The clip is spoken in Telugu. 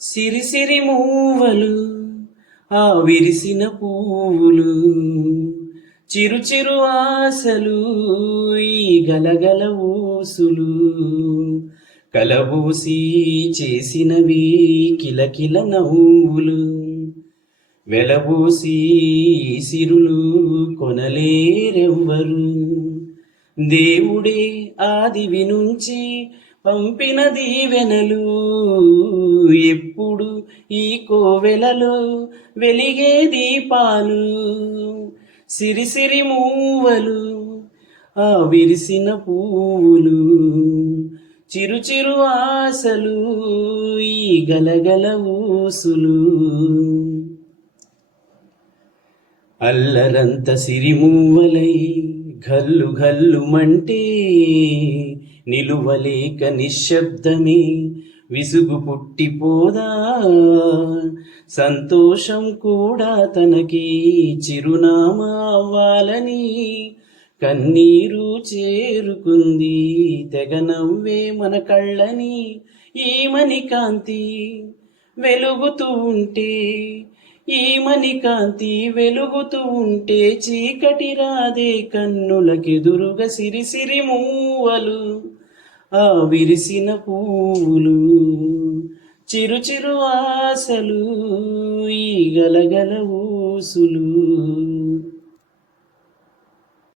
సిరిసిరి మూవలు ఆ విరిసిన పువ్వులు, చిరు చిరు ఆశలు ఈ గలగల ఊసులు, కలబూసి చేసినవి కిలకిల నవ్వులు, వెలబూసి సిరులు కొనలేరెవ్వరు. దేవుడే ఆదివి నుంచి పంపిన దీవెనలు, ఎప్పుడు ఈ కోవెలలో వెలిగే దీపాలు. సిరిసిరి మూవలు ఆ విరిసిన పువ్వులు, చిరు చిరు ఆశలు ఈ గలగల ఊసులు. అల్లరంత సిరిమూవలై ఘల్లు ఘల్లుమంటే నిలువలేక నిశ్శబ్దమే విసుగు పుట్టిపోదా. సంతోషం కూడా తనకి చిరునామా అవ్వాలని కన్నీరు చేరుకుంది తెగ నవ్వే మన కళ్ళని. ఈ మణికాంతి వెలుగుతూ ఉంటే, ఈ మణికాంతి వెలుగుతూ ఉంటే చీకటి రాదే కన్నులకెదురుగా. సిరిసిరి మూవలు ఆ విరిసిన పువ్వులు, చిరు చిరు ఆశలు ఈ గలగల ఊసులు.